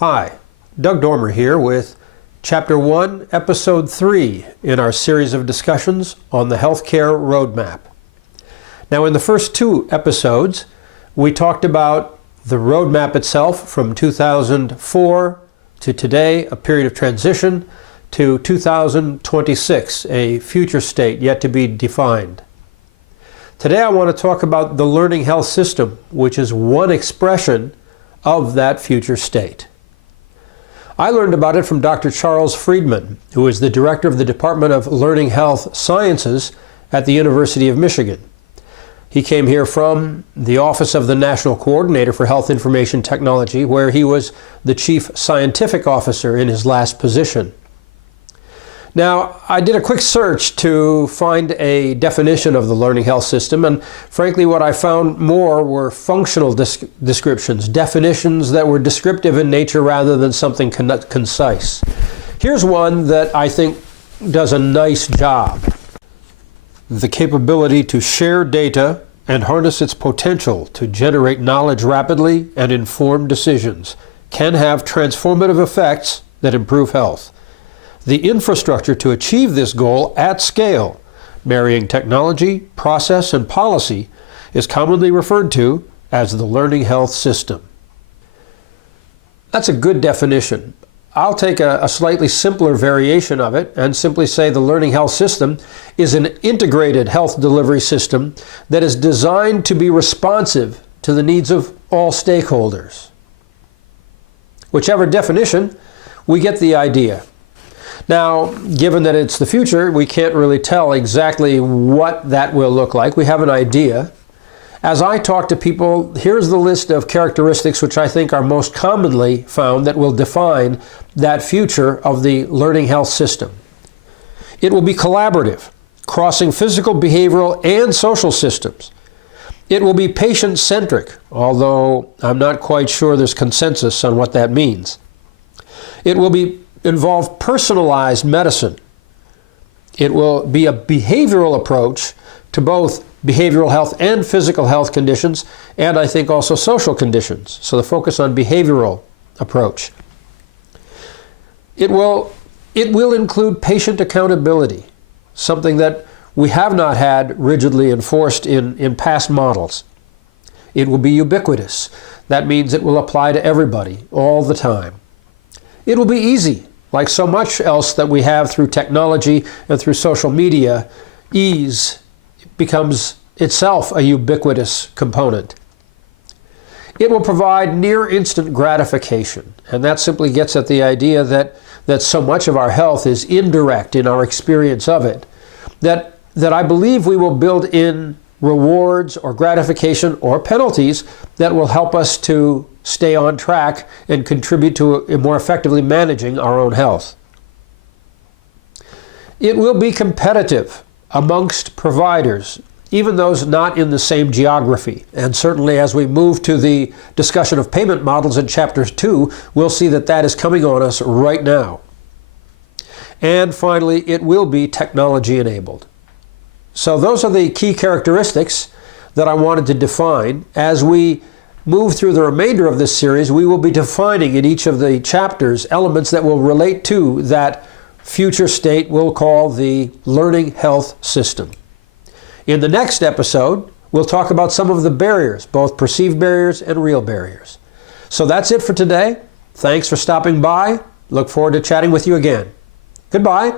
Hi, Doug Dormer here with Chapter 1, Episode 3 in our series of discussions on the healthcare roadmap. Now, in the first two episodes, we talked about the roadmap itself from 2004 to today, a period of transition, to 2026, a future state yet to be defined. Today I want to talk about the learning health system, which is one expression of that future state. I learned about it from Dr. Charles Friedman, who is the director of the Department of Learning Health Sciences at the University of Michigan. He came here from the Office of the National Coordinator for Health Information Technology, where he was the Chief Scientific Officer in his last position. Now, I did a quick search to find a definition of the learning health system, and frankly what I found more were functional descriptions, definitions that were descriptive in nature rather than something concise. Here's one that I think does a nice job. The capability to share data and harness its potential to generate knowledge rapidly and inform decisions can have transformative effects that improve health. The infrastructure to achieve this goal at scale, marrying technology, process, and policy, is commonly referred to as the learning health system. That's a good definition. I'll take a slightly simpler variation of it and simply say the learning health system is an integrated health delivery system that is designed to be responsive to the needs of all stakeholders. Whichever definition, we get the idea. Now, given that it's the future, we can't really tell exactly what that will look like. We have an idea. As I talk to people, here's the list of characteristics which I think are most commonly found that will define that future of the learning health system. It will be collaborative, crossing physical, behavioral, and social systems. It will be patient-centric, although I'm not quite sure there's consensus on what that means. It will involve personalized medicine. It will be a behavioral approach to both behavioral health and physical health conditions, and I think also social conditions. So the focus on behavioral approach. It will include patient accountability, something that we have not had rigidly enforced in past models. It will be ubiquitous. That means it will apply to everybody all the time. It will be easy. Like so much else that we have through technology and through social media, ease becomes itself a ubiquitous component. It will provide near instant gratification, and that simply gets at the idea that so much of our health is indirect in our experience of it, that I believe we will build in rewards or gratification or penalties that will help us to stay on track and contribute to more effectively managing our own health. It will be competitive amongst providers, even those not in the same geography. And certainly as we move to the discussion of payment models in Chapter 2, we'll see that that is coming on us right now. And finally, it will be technology enabled. So those are the key characteristics that I wanted to define. As we move through the remainder of this series, we will be defining in each of the chapters elements that will relate to that future state we'll call the learning health system. In the next episode, we'll talk about some of the barriers, both perceived barriers and real barriers. So that's it for today. Thanks for stopping by. Look forward to chatting with you again. Goodbye.